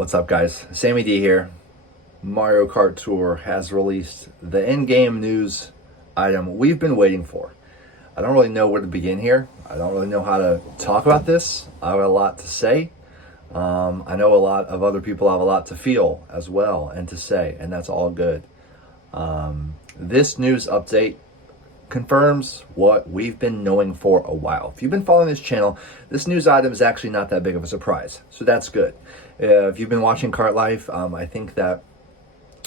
What's up, guys? Sammy D here. Mario Kart Tour has released the in-game news item we've been waiting for. I don't really know where to begin here. I don't really know how to talk about this. I have a lot to say. I know a lot of other people have a lot to feel as well and to say, and that's all good. This news update confirms what we've been knowing for a while. If you've been following this channel, this news item is actually not that big of a surprise, so that's good. If you've been watching Kart Life, I think that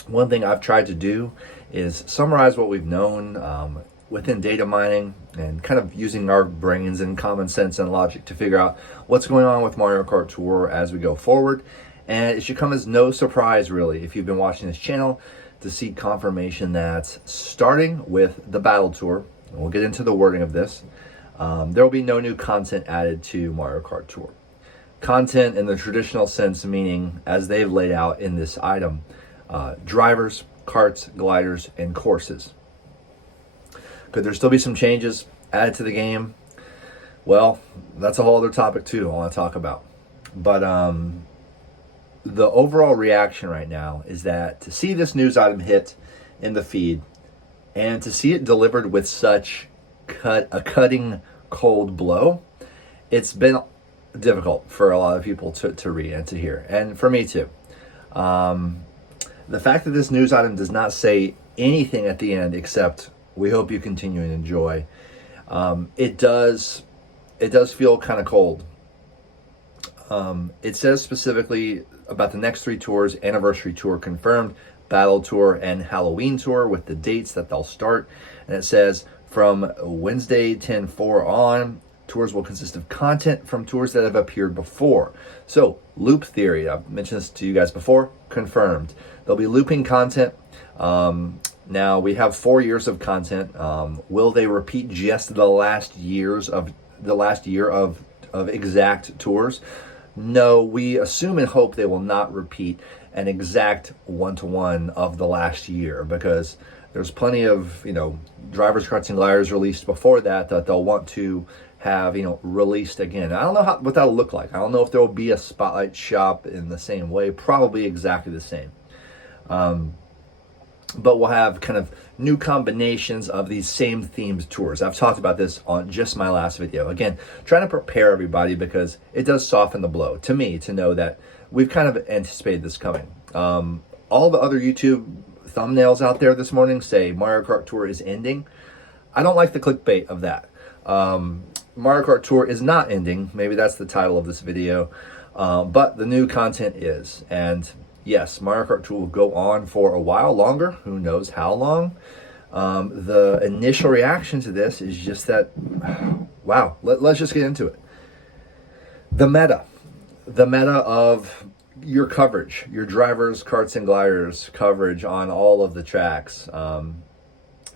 one thing I've tried to do is summarize what we've known within data mining and kind of using our brains and common sense and logic to figure out what's going on with Mario Kart Tour as we go forward. And it should come as no surprise, really, if you've been watching this channel, to see confirmation that starting with the Battle Tour, and we'll get into the wording of this, there will be no new content added to Mario Kart Tour. Content in the traditional sense, meaning as they've laid out in this item, drivers, karts, gliders, and courses. Could there still be some changes added to the game? Well, that's a whole other topic too I want to talk about. But the overall reaction right now is that to see this news item hit in the feed and to see it delivered with such a cutting cold blow, it's been difficult for a lot of people to read and to hear, and for me too. The fact that this news item does not say anything at the end except we hope you continue and enjoy, it does feel kind of cold. It says specifically about the next three tours: Anniversary Tour confirmed, Battle Tour, and Halloween Tour, with the dates that they'll start. And it says from Wednesday 10/4 on, tours will consist of content from tours that have appeared before. So loop theory, I've mentioned this to you guys before, confirmed. There'll be looping content. Now we have 4 years of content. Will they repeat just the last year of exact tours? No, we assume and hope they will not repeat an exact one-to-one of the last year, because there's plenty of, drivers, karts, and gliders released before that they'll want to have, released again. I don't know what that'll look like. I don't know if there will be a spotlight shop in the same way, probably exactly the same. But we'll have kind of new combinations of these same themed tours. I've talked about this on just my last video. Again, trying to prepare everybody, because it does soften the blow to me to know that we've kind of anticipated this coming. All the other YouTube thumbnails out there this morning say Mario Kart Tour is ending. I don't like the clickbait of that. Mario Kart Tour is not ending. Maybe that's the title of this video. But the new content is. And yes, Mario Kart Tour will go on for a while longer. Who knows how long? The initial reaction to this is just that, wow, let's just get into it. The meta of your coverage, your drivers, karts, and gliders coverage on all of the tracks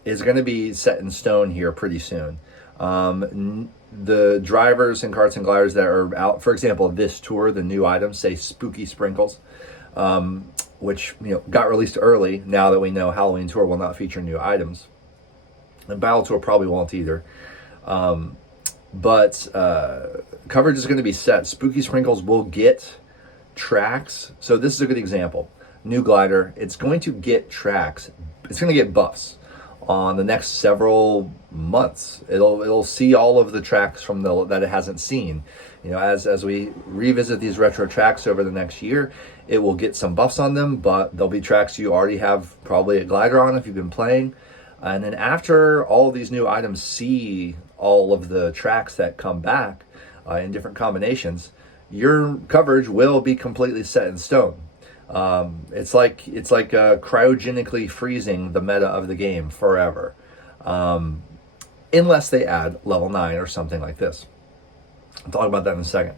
is going to be set in stone here pretty soon. The drivers and karts and gliders that are out, for example, this tour, the new items say Spooky Sprinkles, which got released early. Now that we know Halloween Tour will not feature new items, and Battle Tour probably won't either. But coverage is going to be set. Spooky Sprinkles will get tracks. So this is a good example. New glider, it's going to get tracks. It's going to get buffs on the next several months. It'll see all of the tracks from that it hasn't seen. As we revisit these retro tracks over the next year, it will get some buffs on them, but there'll be tracks you already have probably a glider on if you've been playing. And then after all these new items see all of the tracks that come back in different combinations, your coverage will be completely set in stone. It's like cryogenically freezing the meta of the game forever, unless they add level 9 or something like this. I'll talk about that in a second.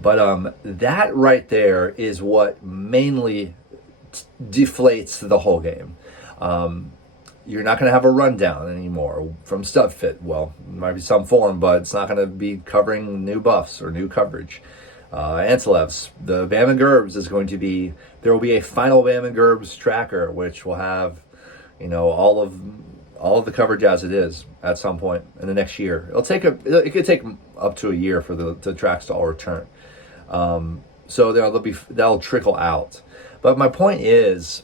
But that right there is what mainly deflates the whole game. You're not going to have a rundown anymore from StubFit. Well, it might be some form, but it's not going to be covering new buffs or new coverage. Anselev's, the Bam and Gerbs is going to be, there will be a final Bam and Gerbs tracker, which will have, all of the coverage as it is at some point in the next year. It could take up to a year for the tracks to all return. So that'll trickle out. But my point is,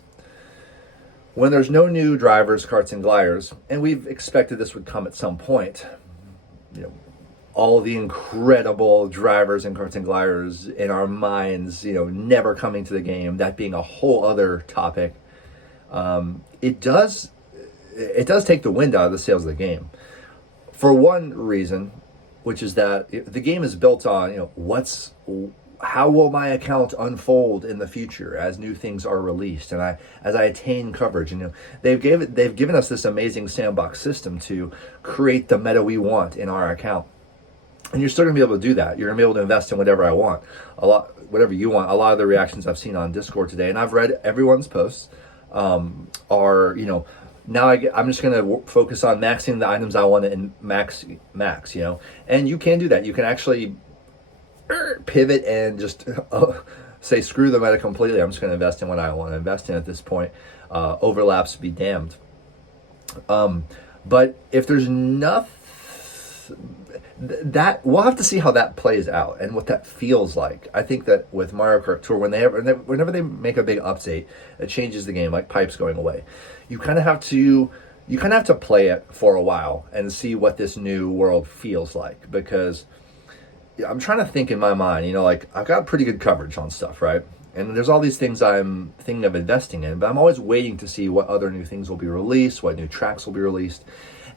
when there's no new drivers, karts, and gliders, and we've expected this would come at some point, you know, all the incredible drivers and karts and gliders in our minds, never coming to the game, that being a whole other topic, it does take the wind out of the sails of the game. For one reason, which is that the game is built on, how will my account unfold in the future as new things are released, and as I attain coverage, and they've given us this amazing sandbox system to create the meta we want in our account, and you're still gonna be able to do that. You're gonna be able to invest in whatever I want, whatever you want. A lot of the reactions I've seen on Discord today, and I've read everyone's posts, are now I'm just going to focus on maxing the items I want to max, and you can do that. You can actually pivot and just say, screw the meta completely. I'm just going to invest in what I want to invest in at this point. Overlaps be damned. But if there's enough, that we'll have to see how that plays out and what that feels like. I think that with Mario Kart Tour, whenever they make a big update that changes the game, like pipes going away, you kind of have to play it for a while and see what this new world feels like. Because I'm trying to think in my mind, I've got pretty good coverage on stuff, right? And there's all these things I'm thinking of investing in, but I'm always waiting to see what other new things will be released, what new tracks will be released.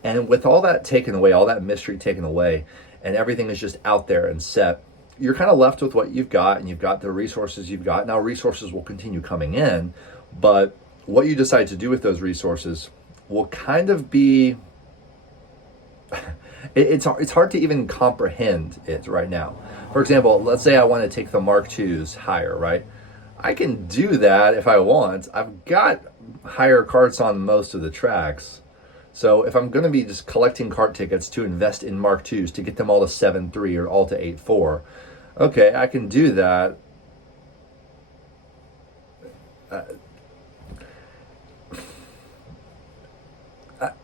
And with all that taken away, all that mystery taken away, and everything is just out there and set, you're kind of left with what you've got, and you've got the resources you've got. Now, resources will continue coming in, but what you decide to do with those resources will kind of be... it's hard to even comprehend it right now. For example, let's say I want to take the Mark IIs higher, right? I can do that if I want. I've got higher karts on most of the tracks. So if I'm going to be just collecting kart tickets to invest in Mark IIs to get them all to 7.3 or all to 8.4, okay, I can do that.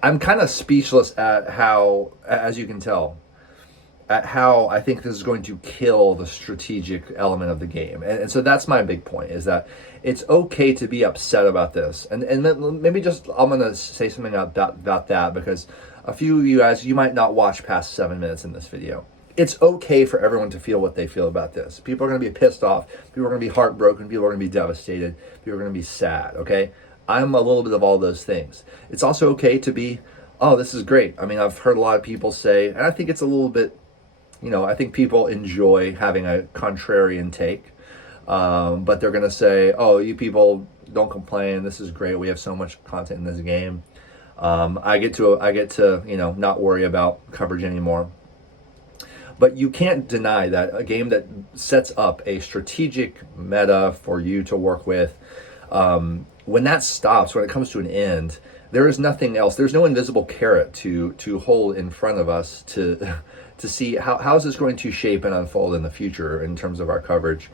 I'm kind of speechless at how, as you can tell, at how I think this is going to kill the strategic element of the game. And so that's my big point, is that it's okay to be upset about this. And maybe just, I'm going to say something about that, because a few of you guys, you might not watch past 7 minutes in this video. It's okay for everyone to feel what they feel about this. People are going to be pissed off. People are going to be heartbroken. People are going to be devastated. People are going to be sad, okay? I'm a little bit of all those things. It's also okay to be, oh, this is great. I mean, I've heard a lot of people say, and I think it's a little bit, I think people enjoy having a contrarian take, but they're going to say, oh, you people don't complain. This is great. We have so much content in this game. I get to, not worry about coverage anymore. But you can't deny that a game that sets up a strategic meta for you to work with, when that stops, when it comes to an end, there is nothing else. There's no invisible carrot to hold in front of us to see how is this going to shape and unfold in the future in terms of our coverage.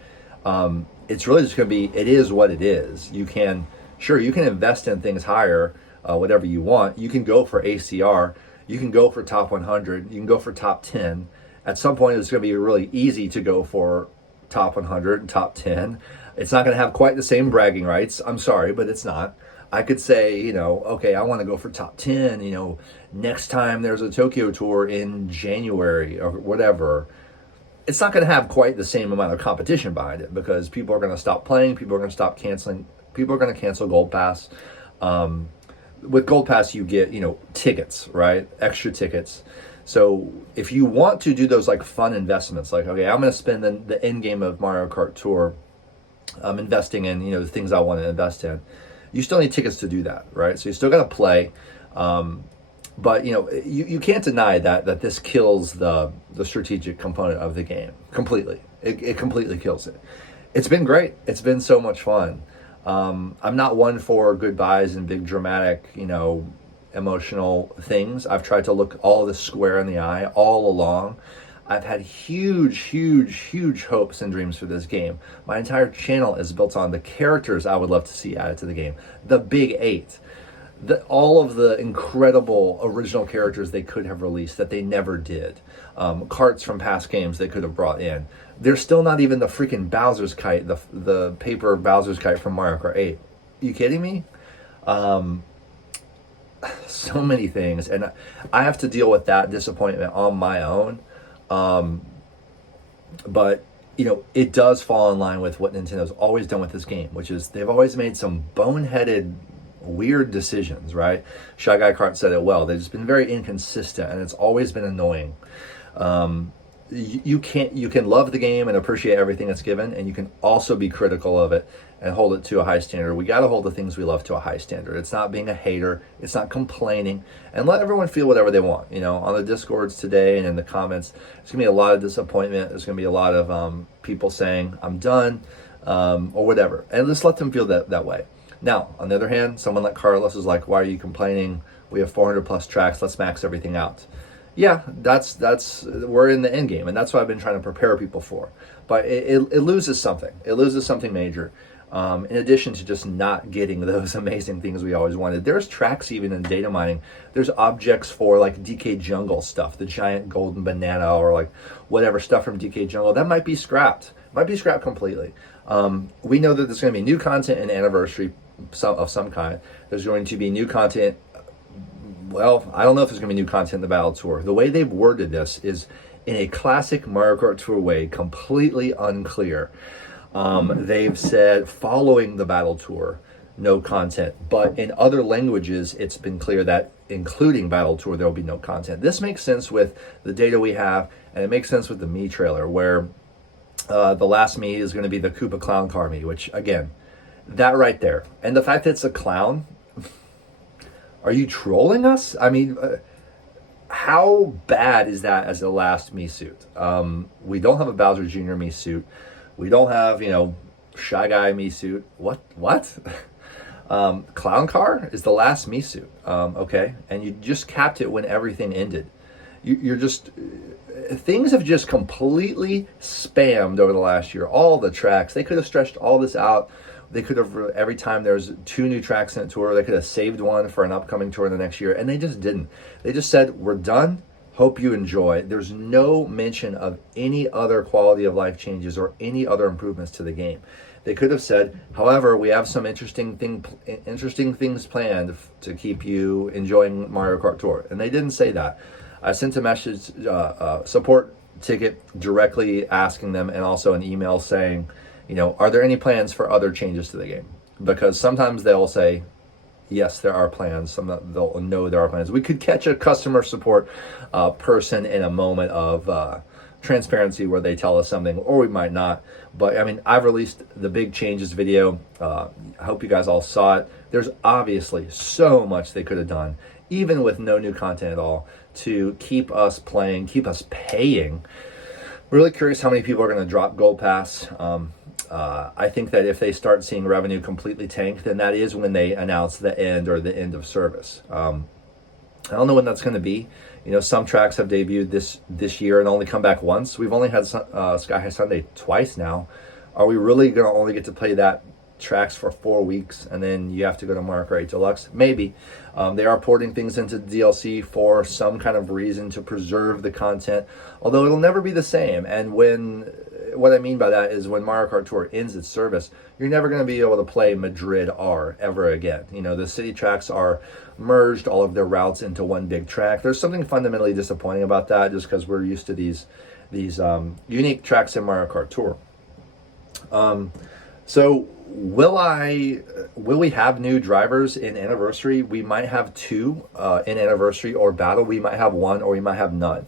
It's really just going to be, it is what it is. You can invest in things higher, whatever you want. You can go for ACR. You can go for top 100. You can go for top 10. At some point, it's going to be really easy to go for top 100 and top 10. It's not going to have quite the same bragging rights. I'm sorry, but it's not. I could say, okay, I want to go for top 10, next time there's a Tokyo Tour in January or whatever. It's not going to have quite the same amount of competition behind it, because people are going to stop playing. People are going to stop canceling. People are going to cancel Gold Pass. With Gold Pass, you get, tickets, right? Extra tickets. So if you want to do those like fun investments, like, okay, I'm going to spend the end game of Mario Kart Tour, investing in, the things I want to invest in. You still need tickets to do that, right? So you still got to play. But, you can't deny that this kills the strategic component of the game completely. It completely kills it. It's been great. It's been so much fun. I'm not one for goodbyes and big dramatic, emotional things. I've tried to look all this square in the eye all along. I've had huge hopes and dreams for this game. My entire channel is built on the characters I would love to see added to the game. The Big 8. All of the incredible original characters they could have released that they never did. Karts from past games they could have brought in. There's still not even the freaking Bowser's kite, the paper Bowser's kite from Mario Kart 8. You kidding me? So many things, and I have to deal with that disappointment on my own. But it does fall in line with what Nintendo's always done with this game, which is they've always made some boneheaded, weird decisions, right? Shy Guy Kart said it well. They've just been very inconsistent, and it's always been annoying. You can love the game and appreciate everything it's given, and you can also be critical of it and hold it to a high standard. We got to hold the things we love to a high standard. It's not being a hater. It's not complaining. And let everyone feel whatever they want. On the Discords today and in the comments, there's going to be a lot of disappointment. There's going to be a lot of people saying, I'm done, or whatever. And just let them feel that way. Now, on the other hand, someone like Carlos is like, why are you complaining? We have 400 plus tracks. Let's max everything out. Yeah, that's we're in the end game, and that's what I've been trying to prepare people for. But it loses something. It loses something major. In addition to just not getting those amazing things we always wanted. There's tracks even in data mining. There's objects for like DK Jungle stuff, the giant golden banana or like whatever stuff from DK Jungle. That might be scrapped. Might be scrapped completely. We know that there's going to be new content in Anniversary of some kind. There's going to be new content. Well, I don't know if there's going to be new content in the Battle Tour. The way they've worded this is in a classic Mario Kart Tour way, completely unclear. They've said following the Battle Tour, no content. But in other languages, it's been clear that including Battle Tour, there will be no content. This makes sense with the data we have, and it makes sense with the Mii trailer, where the last Mii is going to be the Koopa Clown Car Mii, which, again, that right there. And the fact that it's a clown, are you trolling us? I mean, how bad is that as the last Mii suit? We don't have a Bowser Jr. Mii suit. We don't have, Shy Guy Mii suit. What? Clown Car is the last Mii suit. Okay. And you just capped it when everything ended. You're just, things have just completely spammed over the last year. All the tracks, they could have stretched all this out. They could have, every time there's 2 new tracks in a tour, they could have saved one for an upcoming tour in the next year. And they just didn't. They just said, we're done. Hope you enjoy. There's no mention of any other quality of life changes or any other improvements to the game. They could have said, however, we have some interesting things planned to keep you enjoying Mario Kart Tour. And they didn't say that. I sent a message, support ticket directly asking them, and also an email saying, are there any plans for other changes to the game? Because sometimes they'll say, yes, there are plans. They'll know there are plans. We could catch a customer support person in a moment of transparency where they tell us something, or we might not. But I mean, I've released the big changes video. I hope you guys all saw it. There's obviously so much they could have done, even with no new content at all, to keep us playing, keep us paying. Really curious how many people are going to drop Gold Pass. I think that if they start seeing revenue completely tank, then that is when they announce the end or the end of service. I don't know when that's going to be. Some tracks have debuted this year and only come back once. We've only had Sky High Sunday twice now. Are we really going to only get to play that tracks for 4 weeks and then you have to go to Mario Kart 8 Deluxe? Maybe. They are porting things into DLC for some kind of reason to preserve the content, although it'll never be the same. And what I mean by that is when Mario Kart Tour ends its service, you're never going to be able to play Madrid R ever again. The city tracks are merged, all of their routes into one big track. There's something fundamentally disappointing about that, just because we're used to these unique tracks in Mario Kart Tour. So will we have new drivers in Anniversary? We might have 2 in Anniversary or Battle. We might have 1 or we might have none.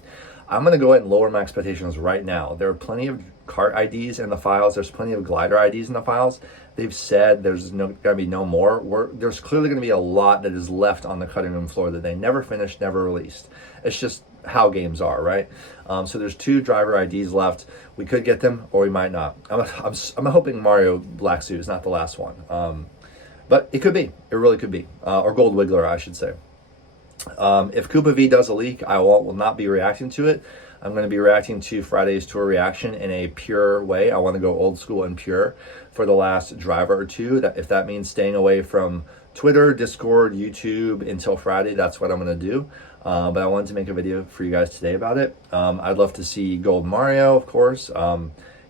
I'm going to go ahead and lower my expectations right now. There are plenty of kart IDs in the files. There's plenty of glider IDs in the files. They've said there's going to be no more. There's clearly going to be a lot that is left on the cutting room floor that they never finished, never released. It's just how games are, right? So there's 2 driver IDs left. We could get them or we might not. I'm hoping Mario Black Suit is not the last one. But it could be. It really could be. Or Gold Wiggler, I should say. If Koopa V does a leak, I will not be reacting to it. I'm going to be reacting to Friday's tour reaction in a pure way. I want to go old school and pure for the last driver or 2. If that means staying away from Twitter, Discord, YouTube until Friday, that's what I'm going to do. But I wanted to make a video for you guys today about it. I'd love to see Gold Mario, of course.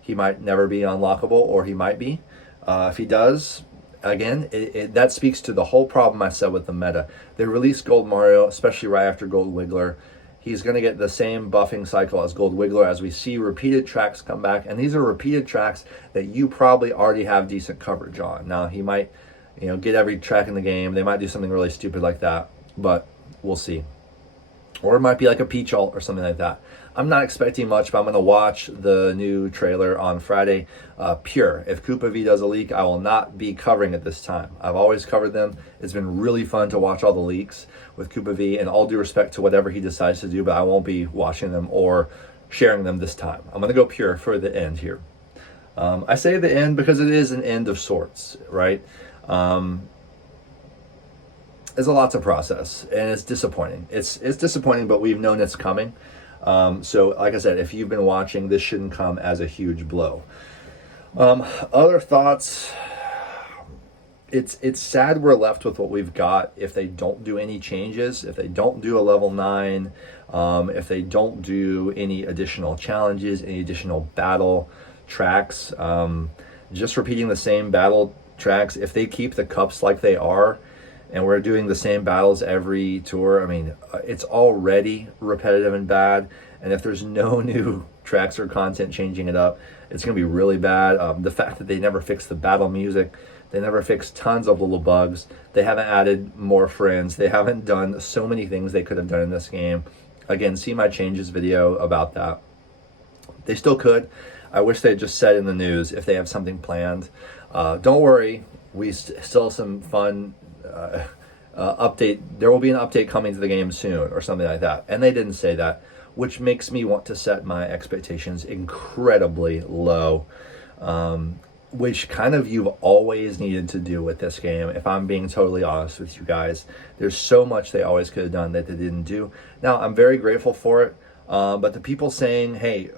He might never be unlockable, or he might be. If he does, again, that speaks to the whole problem I said with the meta. They released Gold Mario, especially right after Gold Wiggler. He's going to get the same buffing cycle as Gold Wiggler as we see repeated tracks come back. And these are repeated tracks that you probably already have decent coverage on. Now, he might, get every track in the game. They might do something really stupid like that, but we'll see. Or it might be like a Peach ult or something like that. I'm not expecting much, but I'm going to watch the new trailer on Friday. Pure. If Koopa V does a leak, I will not be covering it this time. I've always covered them. It's been really fun to watch all the leaks with Koopa V, and all due respect to whatever he decides to do, but I won't be watching them or sharing them this time. I'm going to go pure for the end here. I say the end because it is an end of sorts, right? It's a lot to process, and it's disappointing. It's disappointing, but we've known it's coming. So like I said, if you've been watching, this shouldn't come as a huge blow. Other thoughts, it's sad we're left with what we've got if they don't do any changes, if they don't do a level 9, if they don't do any additional challenges, any additional battle tracks, just repeating the same battle tracks. If they keep the cups like they are, and we're doing the same battles every tour, I mean, it's already repetitive and bad. And if there's no new tracks or content changing it up, it's going to be really bad. The fact that they never fixed the battle music, they never fixed tons of little bugs, they haven't added more friends, they haven't done so many things they could have done in this game. Again, see my changes video about that. They still could. I wish they had just said in the news if they have something planned. Don't worry, we still have some fun update. There will be an update coming to the game soon or something like that, and they didn't say that, which makes me want to set my expectations incredibly low, which kind of you've always needed to do with this game, if I'm being totally honest with you guys. There's so much they always could have done that they didn't do. Now, I'm very grateful for it, but the people saying, hey,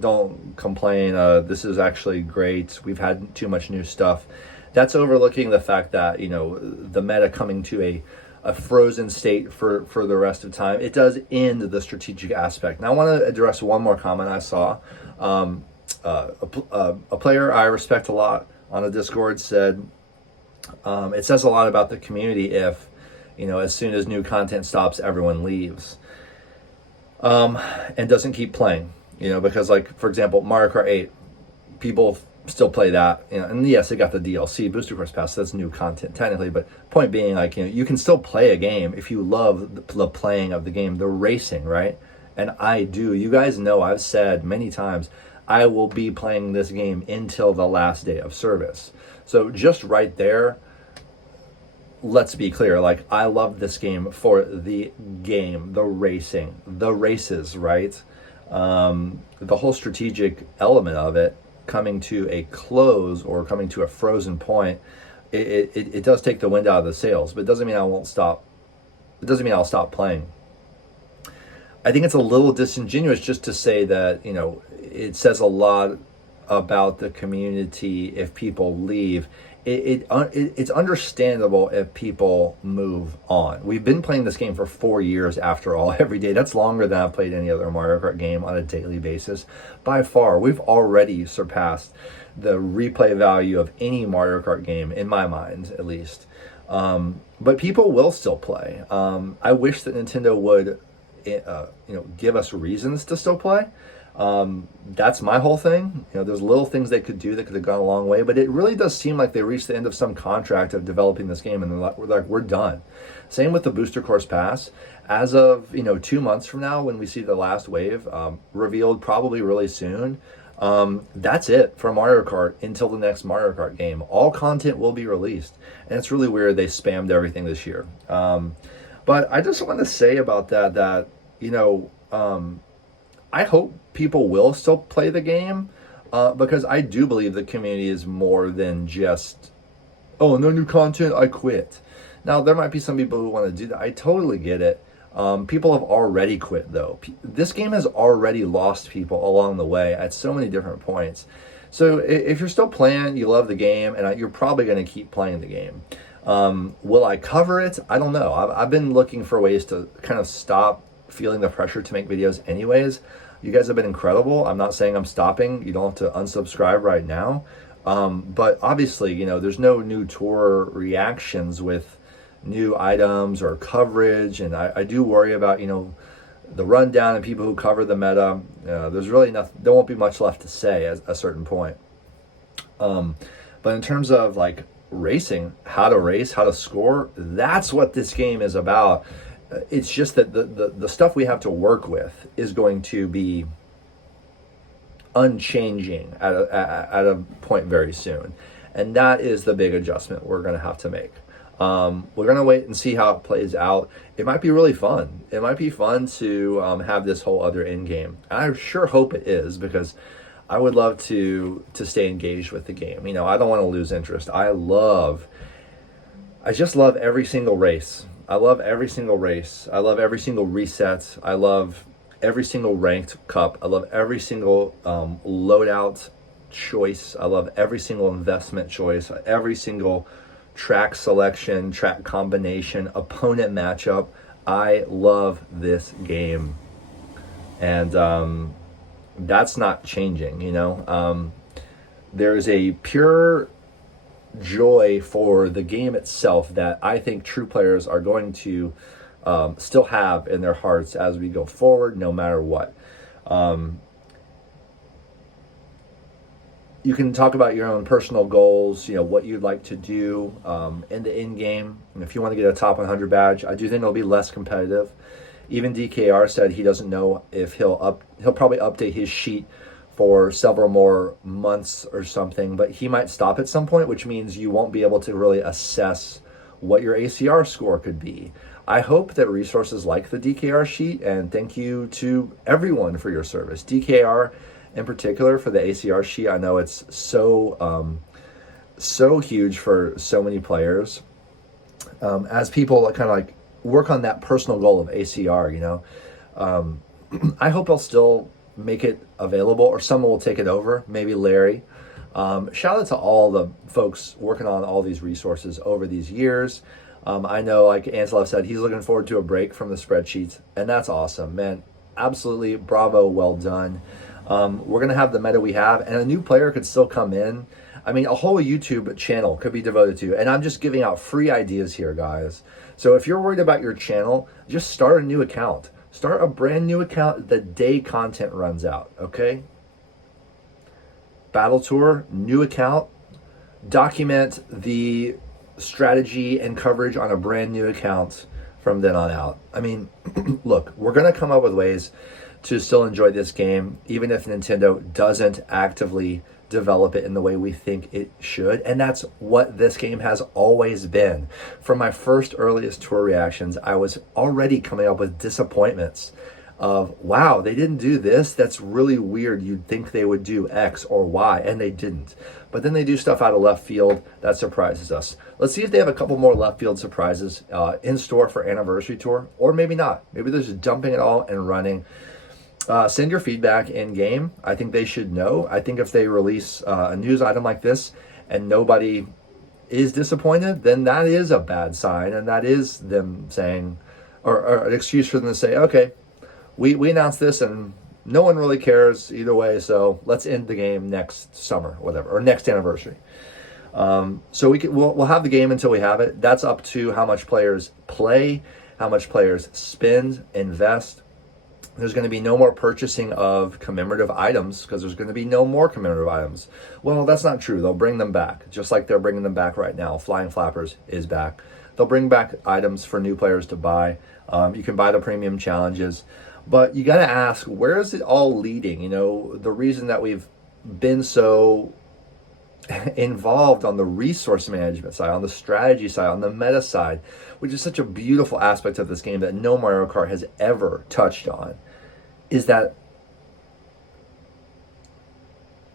don't complain, this is actually great, we've had too much new stuff, that's overlooking the fact that, the meta coming to a frozen state for the rest of time. It does end the strategic aspect. Now, I want to address one more comment I saw. A player I respect a lot on a Discord said, it says a lot about the community if, as soon as new content stops, everyone leaves and doesn't keep playing. Because, like, for example, Mario Kart 8, people still play that, and yes, they got the DLC Booster Course Pass, so that's new content technically, but point being, like, you can still play a game if you love the playing of the game, the racing, right? And I do. You guys know I've said many times I will be playing this game until the last day of service. So just right there, let's be clear, like, I love this game for the game, the racing, the races, right? The whole strategic element of it coming to a close or coming to a frozen point, it does take the wind out of the sails, but it doesn't mean I won't stop. It doesn't mean I'll stop playing. I think it's a little disingenuous just to say that, it says a lot about the community if people leave. It's understandable if people move on. We've been playing this game for 4 years after all, every day. That's longer than I've played any other Mario Kart game on a daily basis. By far, we've already surpassed the replay value of any Mario Kart game, in my mind, at least. But people will still play. I wish that Nintendo would, give us reasons to still play. That's my whole thing. There's little things they could do that could have gone a long way, but it really does seem like they reached the end of some contract of developing this game, and they're like, we're done. Same with the Booster Course Pass. As of 2 months from now, when we see the last wave revealed, probably really soon, that's it for Mario Kart until the next Mario Kart game. All content will be released, and it's really weird they spammed everything this year. But I just want to say about that I hope people will still play the game, because I do believe the community is more than just, oh, no new content, I quit. Now, there might be some people who want to do that. I totally get it. People have already quit, though. This game has already lost people along the way at so many different points. So if you're still playing, you love the game, and you're probably going to keep playing the game. Will I cover it? I don't know. I've been looking for ways to kind of stop feeling the pressure to make videos anyways. You guys have been incredible. I'm not saying I'm stopping. You don't have to unsubscribe right now. But obviously, you know, there's no new tour reactions with new items or coverage. And I do worry about, you know, the rundown and people who cover the meta. There's really nothing, there won't be much left to say at a certain point. But in terms of like racing, how to race, how to score, that's what this game is about. It's just that the stuff we have to work with is going to be unchanging at a point very soon. And that is the big adjustment we're going to have to make. We're going to wait and see how it plays out. It might be really fun. It might be fun to have this whole other end game. And I sure hope it is, because I would love to stay engaged with the game. You know, I don't want to lose interest. I just love every single race. I love every single race. I love every single reset. I love every single ranked cup. I love every single loadout choice. I love every single investment choice. Every single track selection, track combination, opponent matchup. I love this game. And that's not changing, you know. There's a pure joy for the game itself that I think true players are going to still have in their hearts as we go forward, no matter what. You can talk about your own personal goals, you know, what you'd like to do in the end game. And if you want to get a top 100 badge, I do think it'll be less competitive. Even DKR said he doesn't know if he'll probably update his sheet for several more months or something, but he might stop at some point, which means you won't be able to really assess what your ACR score could be. I hope that resources like the DKR sheet, and thank you to everyone for your service. DKR in particular for the ACR sheet. I know it's so huge for so many players. As people kind of like work on that personal goal of ACR, you know, I hope I'll still make it available, or someone will take it over, maybe Larry. Shout out to all the folks working on all these resources over these years. I know, like Anselov said, he's looking forward to a break from the spreadsheets, and that's awesome, man. Absolutely, bravo, well done. We're going to have the meta we have, and a new player could still come in. I mean, a whole YouTube channel could be devoted to, and I'm just giving out free ideas here, guys. So if you're worried about your channel, just start a new account. Start a brand new account the day content runs out, okay? Battle Tour, new account. Document the strategy and coverage on a brand new account from then on out. I mean, look, we're going to come up with ways to still enjoy this game, even if Nintendo doesn't actively develop it in the way we think it should. And that's what this game has always been. From my first earliest tour reactions, I was already coming up with disappointments of, wow, they didn't do this. That's really weird. You'd think they would do X or Y, and they didn't. But then they do stuff out of left field that surprises us. Let's see if they have a couple more left field surprises in store for Anniversary Tour, or maybe not. Maybe they're just dumping it all and running. Send your feedback in game. I think they should know. I think if they release a news item like this and nobody is disappointed, then that is a bad sign, and that is them saying, or an excuse for them to say, okay, we announced this and no one really cares either way, so let's end the game next summer, whatever, or next anniversary. So we'll have the game until we have it. That's up to how much players play, how much players spend, invest. There's going to be no more purchasing of commemorative items because there's going to be no more commemorative items. Well, that's not true. They'll bring them back, just like they're bringing them back right now. Flying Flappers is back. They'll bring back items for new players to buy. You can buy the premium challenges. But you got to ask, where is it all leading? You know, the reason that we've been so involved on the resource management side, on the strategy side, on the meta side, which is such a beautiful aspect of this game that no Mario Kart has ever touched on, is that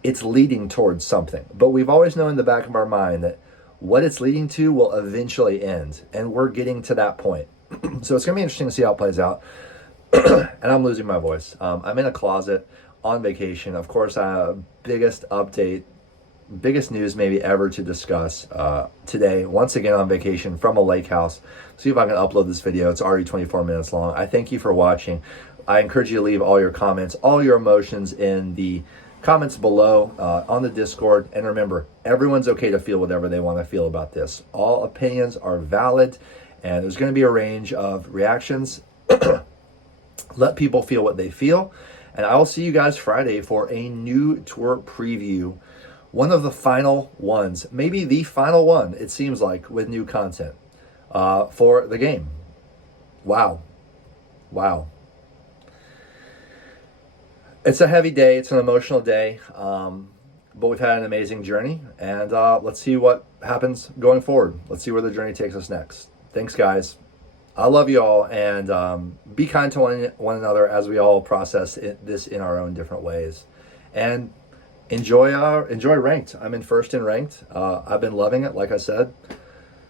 it's leading towards something. But we've always known in the back of our mind that what it's leading to will eventually end, and we're getting to that point. So it's going to be interesting to see how it plays out. And I'm losing my voice. I'm in a closet on vacation. Of course, biggest update, biggest news maybe ever to discuss today. Once again on vacation from a lake house. See if I can upload this video. It's already 24 minutes long. I thank you for watching. I encourage you to leave all your comments, all your emotions in the comments below on the Discord. And remember, everyone's okay to feel whatever they want to feel about this. All opinions are valid, and there's going to be a range of reactions. Let people feel what they feel. And I will see you guys Friday for a new tour preview. One of the final ones, maybe the final one, it seems like, with new content for the game. Wow. Wow. It's a heavy day. It's an emotional day. But we've had an amazing journey. And let's see what happens going forward. Let's see where the journey takes us next. Thanks, guys. I love you all, and be kind to one another as we all process this in our own different ways. And enjoy ranked. I'm in first in ranked. I've been loving it, like I said.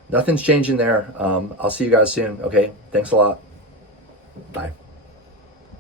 Nothing's changing there. I'll see you guys soon. Okay, thanks a lot. Bye.